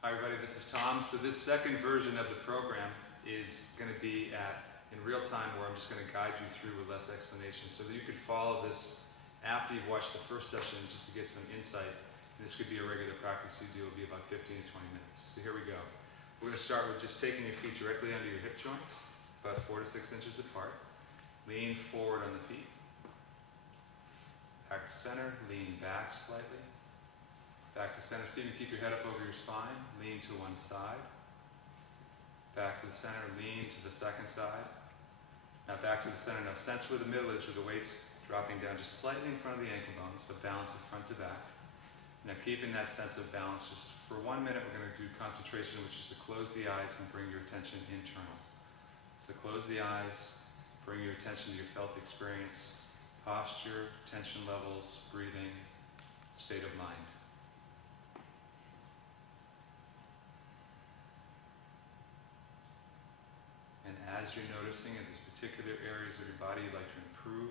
Hi everybody, this is Tom. So this second version of the program is going to be in real time, where I'm just going to guide you through with less explanation so that you could follow this after you've watched the first session just to get some insight. And this could be a regular practice you do. It'll be about 15 to 20 minutes. So here we go. We're going to start with just taking your feet directly under your hip joints, about 4 to 6 inches apart. Lean forward on the feet. Back to center, lean back slightly. Back to center, Stephen, keep your head up over your spine, lean to one side. Back to the center, lean to the second side. Now back to the center. Now sense where the middle is, where the weight's dropping down just slightly in front of the ankle bones, so balance it front to back. Now keeping that sense of balance, just for 1 minute we're going to do concentration, which is to close the eyes and bring your attention internal. So close the eyes, bring your attention to your felt experience, posture, tension levels, breathing, state of mind. And as you're noticing in these particular areas of your body you'd like to improve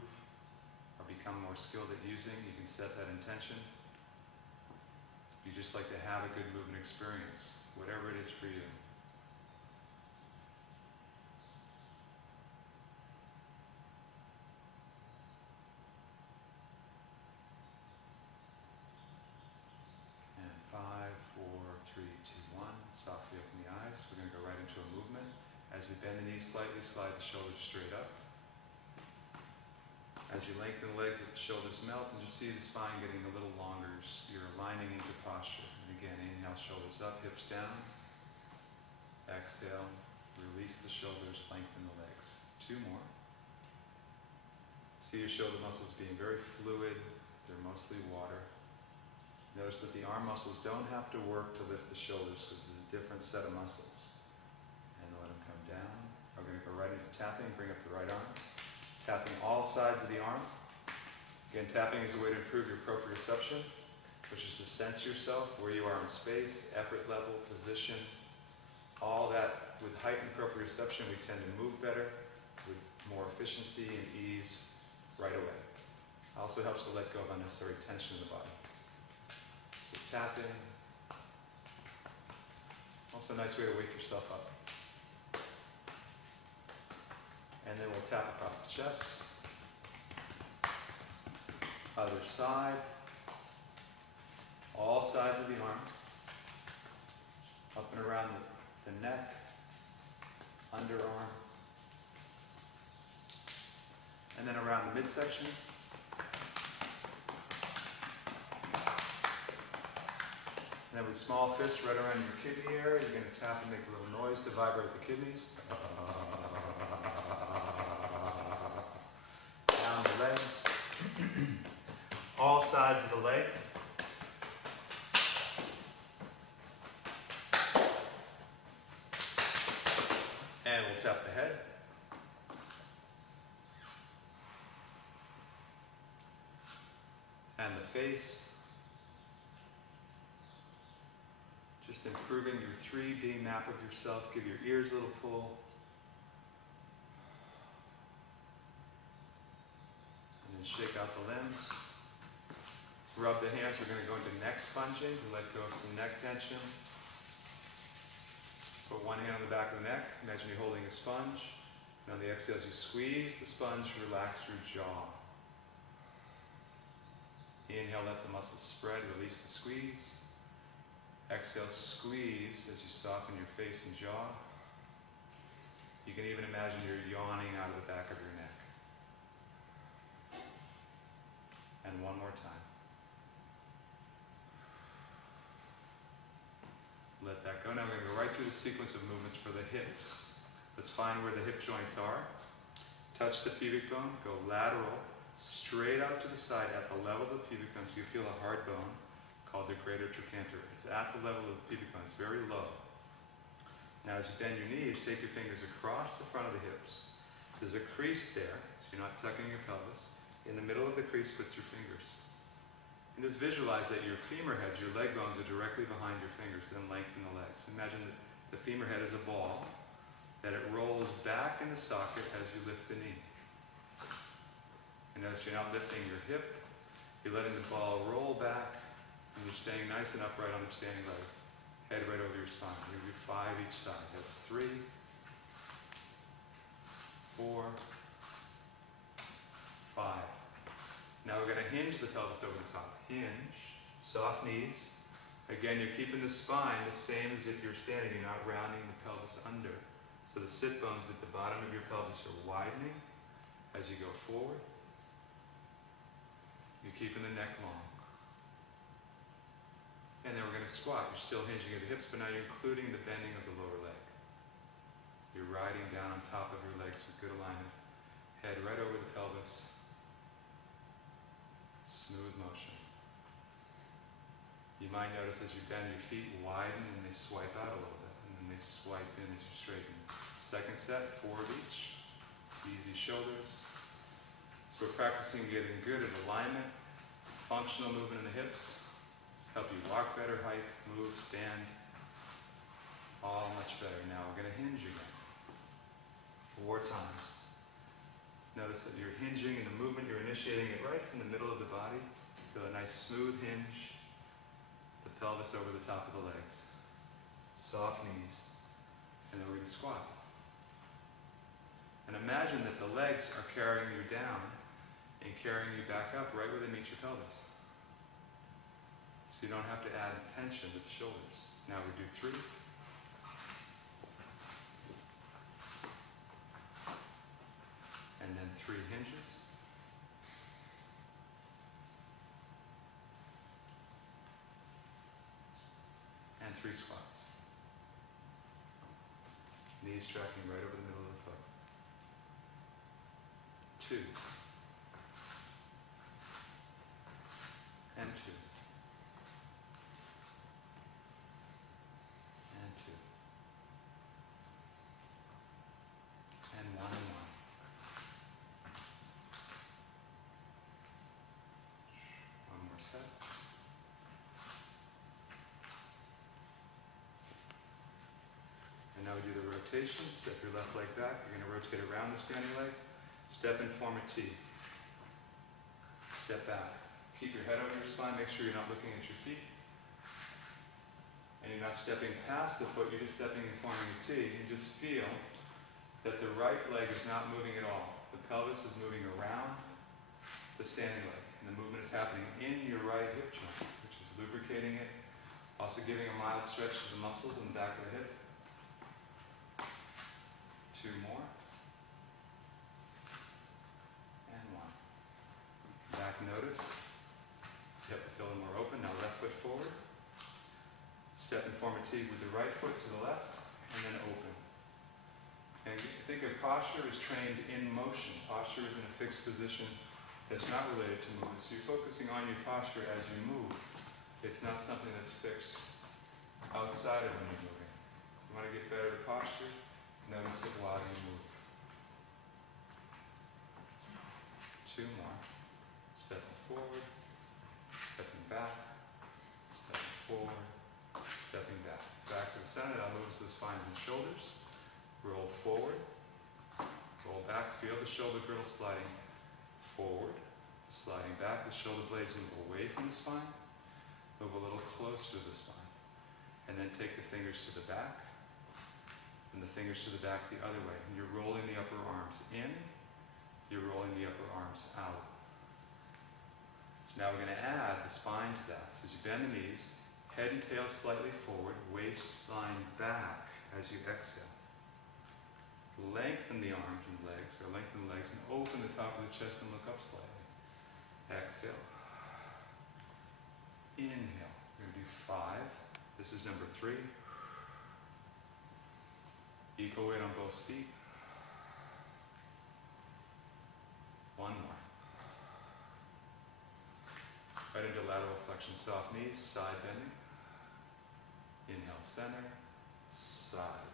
or become more skilled at using, you can set that intention. You just like to have a good movement experience, whatever it is for you. And 5, 4, 3, 2, 1. Softly open the eyes. We're going to go right into a movement. As you bend the knees slightly, slide the shoulders straight up. As you lengthen the legs, let the shoulders melt, and just see the spine getting a little longer. You're aligning into posture. And again, inhale, shoulders up, hips down. Exhale, release the shoulders, lengthen the legs. 2 more. See your shoulder muscles being very fluid. They're mostly water. Notice that the arm muscles don't have to work to lift the shoulders because it's a different set of muscles. Down. We're going to go right into tapping. Bring up the right arm. Tapping all sides of the arm. Again, tapping is a way to improve your proprioception, which is to sense yourself, where you are in space, effort level, position. All that, with heightened proprioception, we tend to move better with more efficiency and ease right away. It also helps to let go of unnecessary tension in the body. So tapping. Also a nice way to wake yourself up. And then we'll tap across the chest. Other side. All sides of the arm. Up and around the neck. Underarm. And then around the midsection. And then with small fists right around your kidney area, you're going to tap and make a little noise to vibrate the kidneys. Down the legs. All sides of the legs. And we'll tap the head. And the face. Just improving your 3D map of yourself. Give your ears a little pull. And then shake out the limbs. Rub the hands. We're going to go into neck sponging to let go of some neck tension. Put one hand on the back of the neck. Imagine you're holding a sponge. And on the exhale, as you squeeze the sponge, relax your jaw. Inhale, let the muscles spread. Release the squeeze. Exhale, squeeze as you soften your face and jaw. You can even imagine you're yawning out of the back of your neck. And one more time. Let that go. Now we're going to go right through the sequence of movements for the hips. Let's find where the hip joints are. Touch the pubic bone. Go lateral, straight out to the side at the level of the pubic bone. So you feel a hard bone, called the greater trochanter. It's at the level of the pubic bone. It's very low. Now as you bend your knees, take your fingers across the front of the hips. There's a crease there, so you're not tucking your pelvis. In the middle of the crease, put your fingers. And just visualize that your femur heads, your leg bones, are directly behind your fingers. Then lengthen the legs. Imagine that the femur head is a ball, that it rolls back in the socket as you lift the knee. And notice you're not lifting your hip, you're letting the ball roll back, and you're staying nice and upright on the standing leg. Head right over your your spine. You're going to do 5 each side. That's 3, 4, 5. Now we're going to hinge the pelvis over the top. Hinge, soft knees. Again, you're keeping the spine the same as if you're standing. You're not rounding the pelvis under. So the sit bones at the bottom of your pelvis are widening as you go forward. You're keeping the neck long. And then we're going to squat. You're still hinging at the hips, but now you're including the bending of the lower leg. You're riding down on top of your legs with good alignment. Head right over the pelvis. Smooth motion. You might notice as you bend, your feet widen and they swipe out a little bit, and then they swipe in as you straighten. Second set, 4 of each. Easy shoulders. So we're practicing getting good at alignment, functional movement in the hips, help you walk better, hike, move, stand, all much better. Now we're going to hinge again. 4 times. Notice that you're hinging in the movement, you're initiating it right from the middle of the body. Feel a nice smooth hinge. The pelvis over the top of the legs. Soft knees. And then we're going to squat. And imagine that the legs are carrying you down and carrying you back up right where they meet your pelvis. So you don't have to add tension to the shoulders. Now we do 3. And then 3 hinges. And 3 squats. Knees tracking right over the middle of the foot. 2. And 2. And 2. And 1 and 1. One more set. And now we do the rotation. Step your left leg back. You're going to rotate around the standing leg. Step and form a T. Step back. Keep your head over your spine. Make sure you're not looking at your feet. And you're not stepping past the foot. You're just stepping and forming a T. You just feel that the right leg is not moving at all. The pelvis is moving around the standing leg. And the movement is happening in your right hip joint, which is lubricating it. Also giving a mild stretch to the muscles in the back of the hip. 2 more. And 1. Back notice. Hip feeling more open. Now left foot forward. Step and form a T with the right foot to the left, and then open. And think of posture as trained in motion. Posture is in a fixed position that's not related to movement. So you're focusing on your posture as you move. It's not something that's fixed outside of when you're moving. You want to get better at posture? Notice it while you move. 2 more. Stepping forward, stepping back, stepping forward, stepping back. Back to the center. That moves the spines and shoulders. Roll forward, roll back. Feel the shoulder girdle sliding forward, sliding back. The shoulder blades move away from the spine. Move a little closer to the spine. And then take the fingers to the back. And the fingers to the back the other way. And you're rolling the upper arms in. You're rolling the upper arms out. So now we're going to add the spine to that. So as you bend the knees, head and tail slightly forward, waist line back as you exhale. Lengthen the arms and legs, or lengthen the legs, and open the top of the chest and look up slightly. Exhale. Inhale. We're going to do 5. This is number 3. Equal weight on both feet. 1 more. Right into lateral flexion, soft knees, side bending. Inhale, center, side.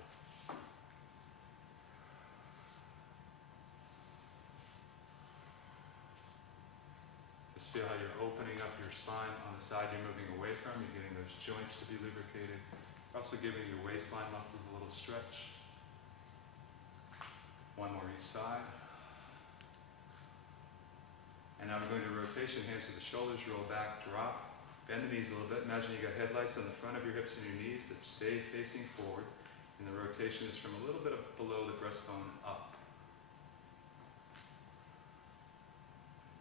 Just feel how you're opening up your spine on the side you're moving away from. You're getting those joints to be lubricated. You're also giving your waistline muscles a little stretch. 1 more each side. And now we're going to rotation, hands to the shoulders, roll back, drop. Bend the knees a little bit. Imagine you got headlights on the front of your hips and your knees that stay facing forward. And the rotation is from a little bit below the breastbone up.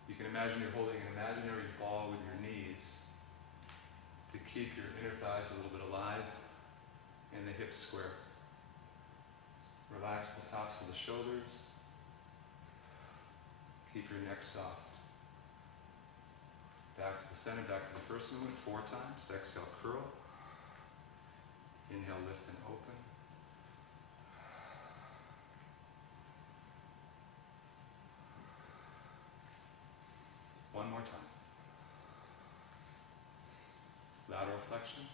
You can imagine you're holding an imaginary ball with your knees to keep your inner thighs a little bit alive and the hips square. Relax the tops of the shoulders. Keep your neck soft. Back to the center, back to the first movement 4 times. Exhale, curl. Inhale, lift and open. One more time. Lateral flexion.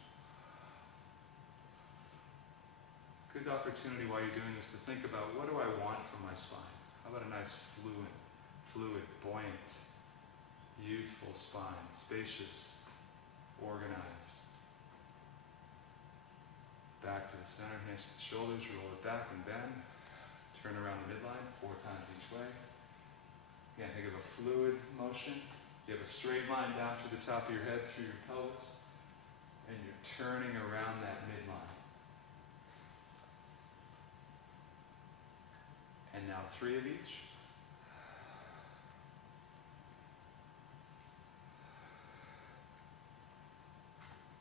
Good opportunity while you're doing this to think about, what do I want from my spine? How about a nice fluid, buoyant, youthful spine, spacious, organized. Back to the center, hands to the shoulders, roll it back and bend. Turn around the midline 4 times each way. Again, think of a fluid motion. You have a straight line down through the top of your head, through your pelvis, and you're turning around that midline. And now 3 of each.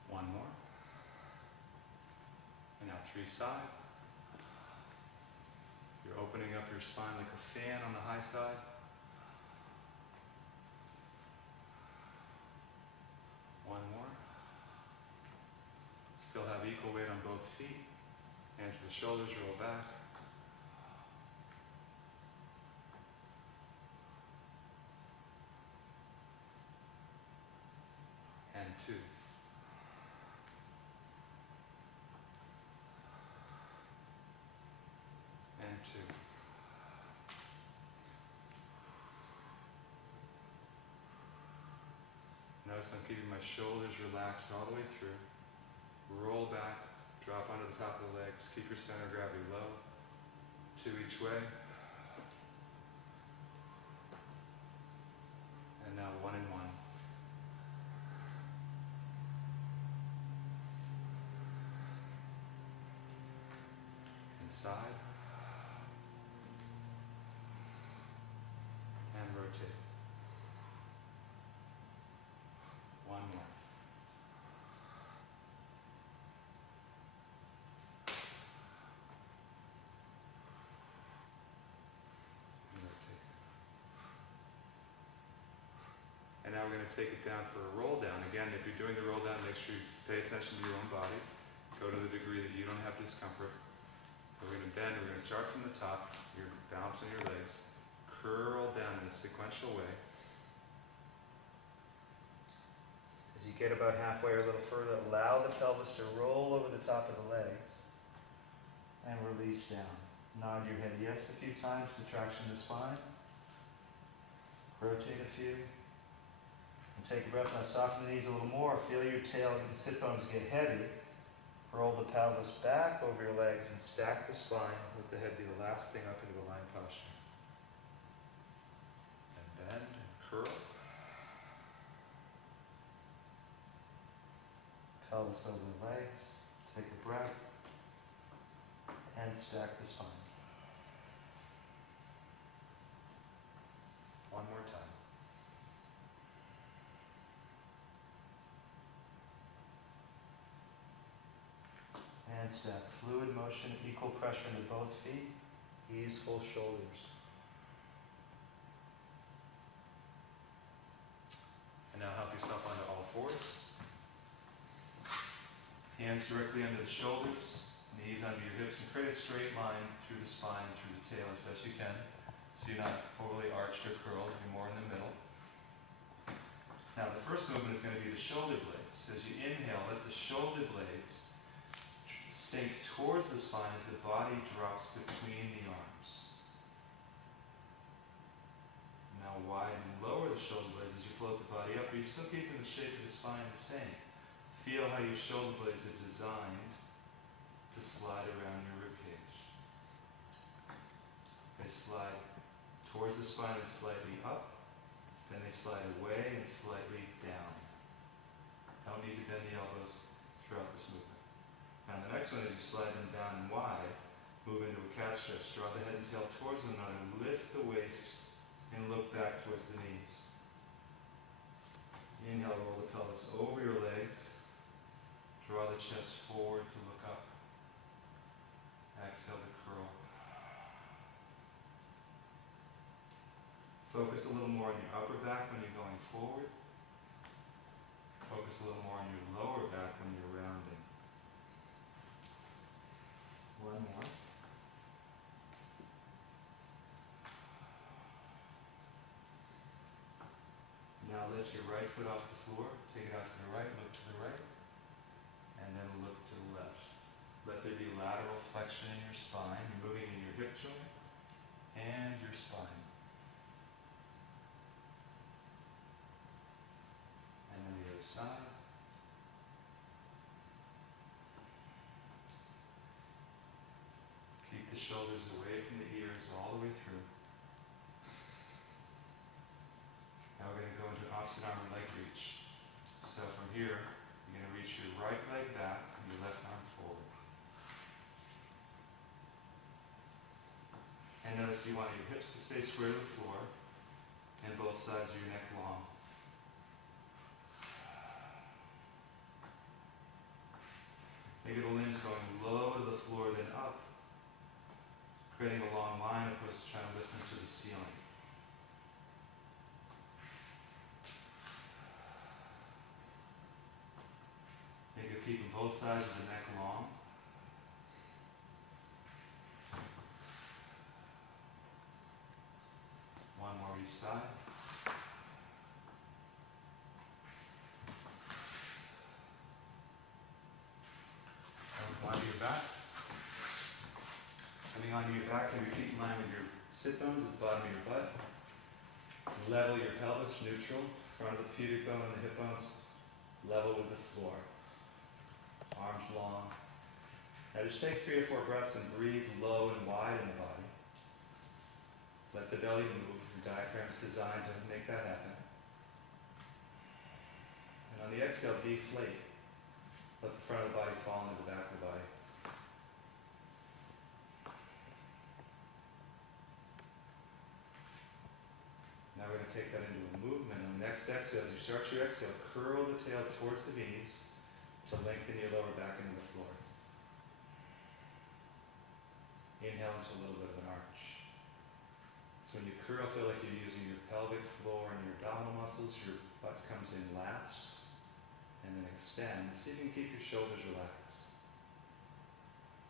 One more. And now 3 side. You're opening up your spine like a fan on the high side. One more. Still have equal weight on both feet. Hands to the shoulders, roll back. And 2. And 2. Notice I'm keeping my shoulders relaxed all the way through. Roll back, drop onto the top of the legs. Keep your center of gravity low. 2 each way. And now 1 and 1. Inside. And rotate. 1 more. And rotate. And now we're going to take it down for a roll down. Again, if you're doing the roll down, make sure you pay attention to your own body. Go to the degree that you don't have discomfort. So we're going to bend. We're going to start from the top. You're balancing your legs. Curl down in a sequential way. As you get about halfway or a little further, allow the pelvis to roll over the top of the legs and release down. Nod your head yes a few times to traction the spine. Rotate a few. And take a breath. Now soften the knees a little more. Feel your tail and sit bones get heavy. Roll the pelvis back over your legs and stack the spine. Let the head be the last thing up into a lying posture. And bend and curl. Pelvis over the legs. Take a breath. And stack the spine. One more time. And stack. Fluid motion, equal pressure into both feet. Easeful shoulders. And now help yourself onto all 4s. Hands directly under the shoulders, knees under your hips, and create a straight line through the spine, through the tail as best you can. So you're not overly arched or curled, you're more in the middle. Now the first movement is going to be the shoulder blades. As you inhale, let the shoulder blades sink towards the spine as the body drops between the arms. Now widen and lower the shoulder blades as you float the body up, but you're still keeping the shape of the spine the same. Feel how your shoulder blades are designed to slide around your ribcage. They slide towards the spine and slightly up, then they slide away and slightly down. don't need to bend the elbows throughout this movement. Now the next one is you slide them down and wide, move into a cat stretch, draw the head and tail towards one another, lift the waist, and look back towards the knees. Inhale, roll the pelvis over your legs, draw the chest forward to look up. Exhale to curl. Focus a little more on your upper back when you're going forward. Focus a little more on your lower back when you're rounding. One more. Now lift your right foot off the floor, take it out to the right, look to the right, and then look to the left. Let there be lateral flexion in your spine. You're moving in your hip joint and your spine. And then the other side. Keep the shoulders away from the ears all the way through. Now we're going to go into opposite arm leg reach. So from here, you're going to reach your right leg back and your left arm forward. And notice you want your hips to stay square to the floor and both sides of your neck long. Maybe the limbs going low to the floor then up, creating a long line opposed to trying to lift them to the ceiling. Maybe you're keeping both sides of the neck long. One more each side. Come onto your back. Coming onto your back, have your feet in line with your sit bones at the bottom of your butt. Level your pelvis, neutral. Front of the pubic bone and the hip bones level with the floor. Arms long. Now just take 3 or 4 breaths and breathe low and wide in the body. Let the belly move. Your diaphragm is designed to make that happen. And on the exhale, deflate. Let the front of the body fall into the back of the body. Now we're going to take that into a movement. On the next exhale, as you start your exhale, curl the tail towards the knees to lengthen your lower back into the floor. Inhale into a little bit of an arch. So when you curl, feel like you're using your pelvic floor and your abdominal muscles. Your butt comes in last. And then extend. See if you can keep your shoulders relaxed.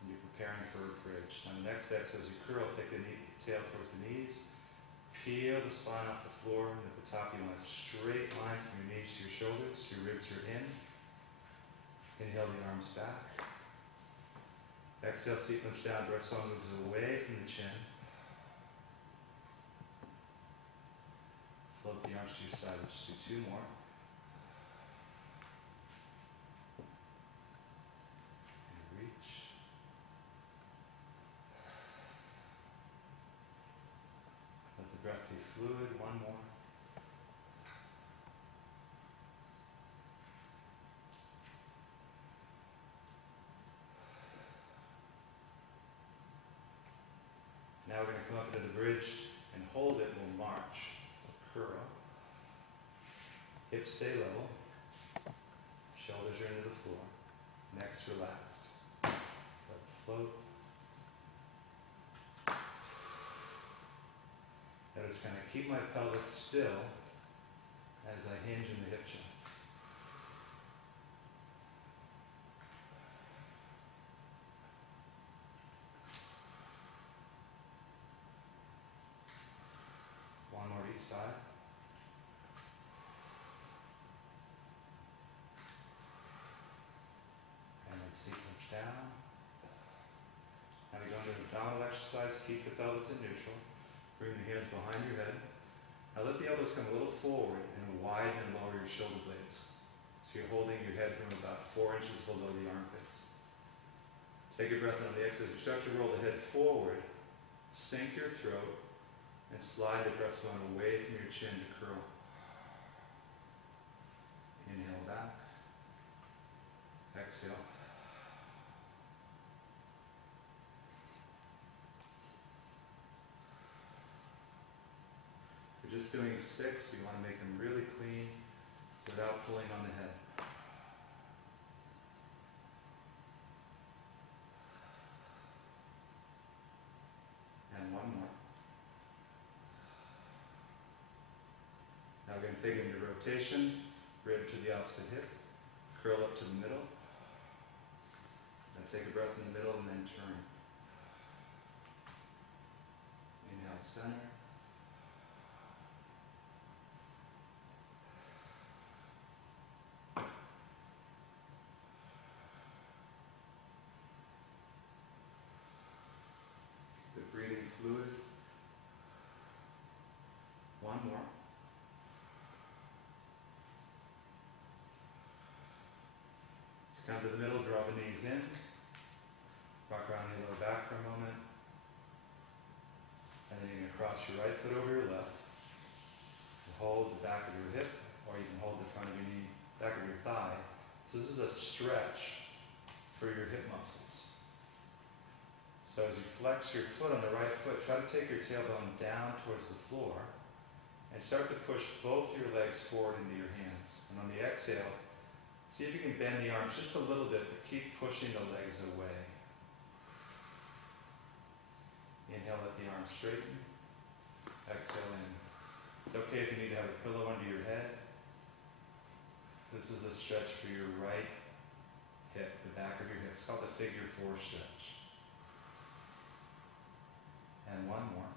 And you're preparing for a bridge. On the next exhale, as you curl, take the tail towards the knees. Peel the spine off the floor. And at the top, you want a straight line from your knees to your shoulders. Your ribs are in. Inhale the arms back. Exhale, sequence down. Breastbone moves away from the chin. Float the arms to your side. Let's do 2 more. And reach. Let the breath be fluid. 1 more. Now we're going to come up into the bridge and hold it. We'll march. So curl. Hips stay level. Shoulders are into the floor. Neck's relaxed. So float. Notice kind of keep my pelvis still as I hinge in the hip joints. One more each side. And then sequence down. Now we go into an abdominal exercise. Keep the pelvis in neutral. Bring the hands behind your head. Now let the elbows come a little forward and widen and lower your shoulder blades. So you're holding your head from about 4 inches below the armpits. Take a breath on the exhale. As you start to roll the head forward, sink your throat and slide the breastbone away from your chin to curl. Inhale back. Exhale. If you're just doing 6, you want to make them really clean without pulling on the head. And one more. Now we're going to take it into rotation, rib to the opposite hip, curl up to the middle. Then take a breath in the middle and then turn. Inhale, center. The breathing fluid. One more. Come to the middle, draw the knees in. Rock around your lower back for a moment. And then you're going to cross your right foot over your left. Hold the back of your hip, or you can hold the front of your knee, back of your thigh. So this is a stretch for your hip muscles. So as you flex your foot on the right foot, try to take your tailbone down towards the floor and start to push both your legs forward into your hands. And on the exhale, see if you can bend the arms just a little bit, but keep pushing the legs away. Inhale, let the arms straighten. Exhale in. It's okay if you need to have a pillow under your head. This is a stretch for your right hip, the back of your hip. It's called the figure 4 stretch. And one more.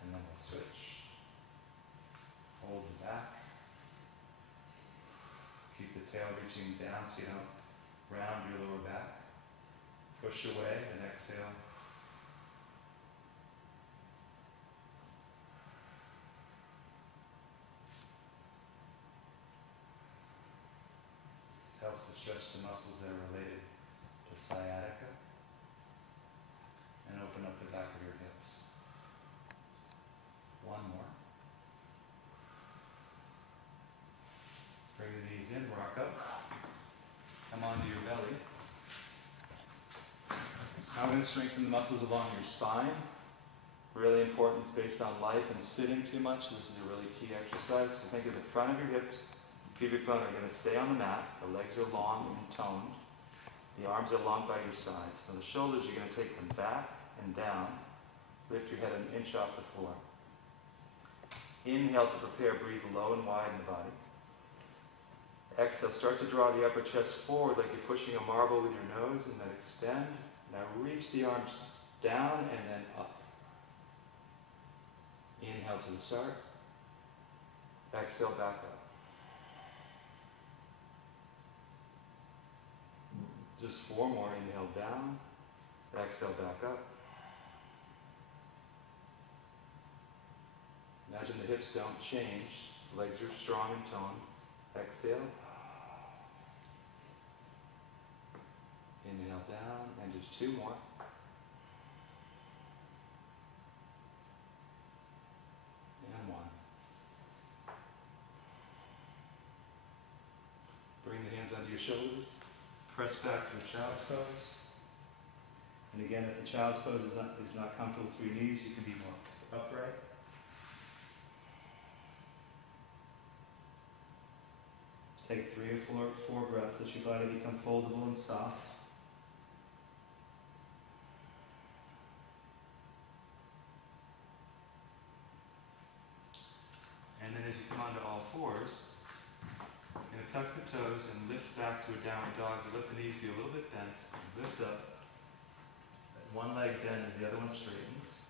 And then we'll switch. Hold the back. Keep the tail reaching down so you don't round your lower back. Push away and exhale. This helps to stretch the muscles that are related to sciatica and open up the back of your hips. One more. Bring the knees in, rock up. Come onto your belly. So now I'm going to strengthen the muscles along your spine. Really important, it's based on life and sitting too much. This is a really key exercise. So think of the front of your hips. Pubic bone are going to stay on the mat. The legs are long and toned. The arms are long by your sides. Now the shoulders, you're going to take them back and down. Lift your head an inch off the floor. Inhale to prepare. Breathe low and wide in the body. Exhale, start to draw the upper chest forward like you're pushing a marble with your nose, and then extend. Now reach the arms down and then up. Inhale to the start. Exhale, back up. Just 4 more. Inhale down. Exhale, back up. Imagine the hips don't change. Legs are strong and toned. Exhale. Inhale down, and just 2 more. And 1. Bring the hands under your shoulders. Press back to a child's pose. And again, if the child's pose is not comfortable for your knees, you can be more upright. Take 3 or 4 breaths. Let your body become foldable and soft. And then as you come onto all fours, you're going to tuck the toes and lift back to a downward dog. You let the knees be a little bit bent. Lift up. One leg bends, the other one straightens.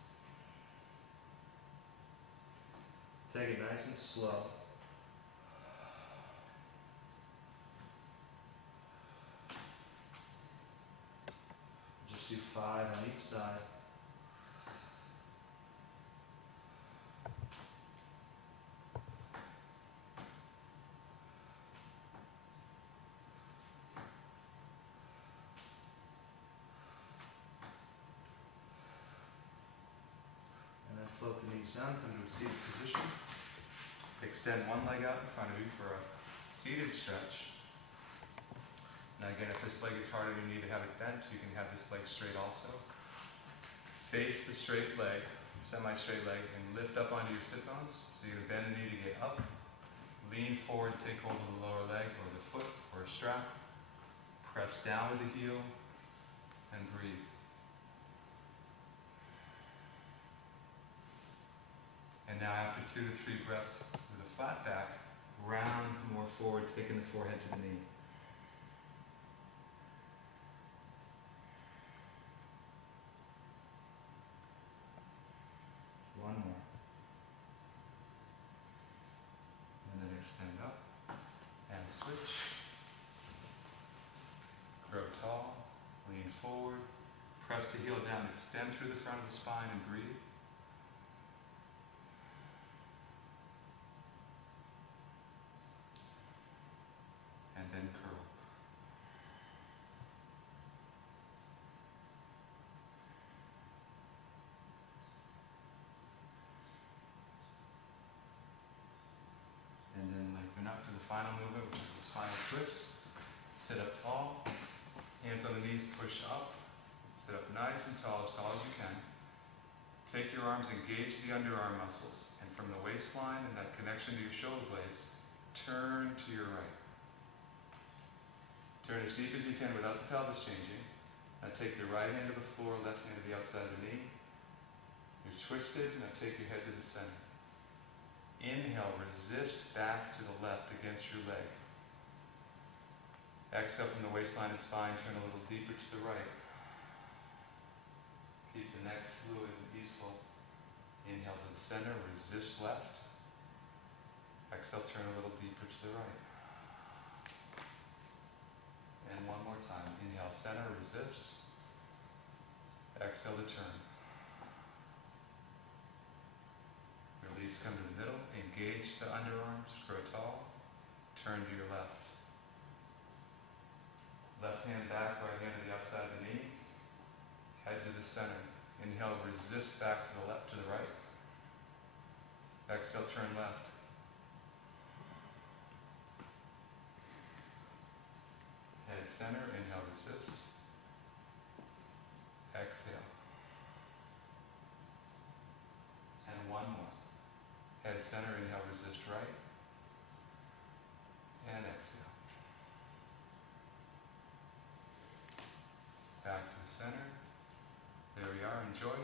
Take it nice and slow. Just do 5 on each side. Float the knees down, come to a seated position. Extend one leg out in front of you for a Seated stretch. Now again, if this leg is hard and you need to have it bent, you can have this leg straight also. Face the straight leg, semi-straight leg, and lift up onto your sit bones. So you're going to bend the knee to get up. Lean forward, take hold of the lower leg or the foot or a strap. Press down with the heel and breathe. And now after 2 to 3 breaths with a flat back, round more forward, taking the forehead to the knee. One more. And then extend up and switch. Grow tall, lean forward, press the heel down, extend through the front of the spine and breathe. And then curl. And then lengthen up for the final movement, which is the spinal twist. Sit up tall, hands on the knees, push up. Sit up nice and tall as you can. Take your arms, engage the underarm muscles, and from the waistline and that connection to your shoulder blades, turn to your right. Turn as deep as you can without the pelvis changing. Now take the right hand to the floor, left hand to the outside of the knee. You're twisted, now take your head to the center. Inhale, resist back to the left against your leg. Exhale from the waistline and spine, turn a little deeper to the right. Keep the neck fluid and peaceful. Inhale to the center, resist left. Exhale, turn a little deeper to the right. And one more time. Inhale, center, resist. Exhale to turn. Release, come to the middle. Engage the underarms, grow tall. Turn to your left. Left hand back, right hand to the outside of the knee. Head to the center. Inhale, resist back to the left, to the right. Exhale, turn left. Head center, inhale, resist. Exhale. And one more. Head center, inhale, resist right. And exhale. Back to the center. There we are, enjoy.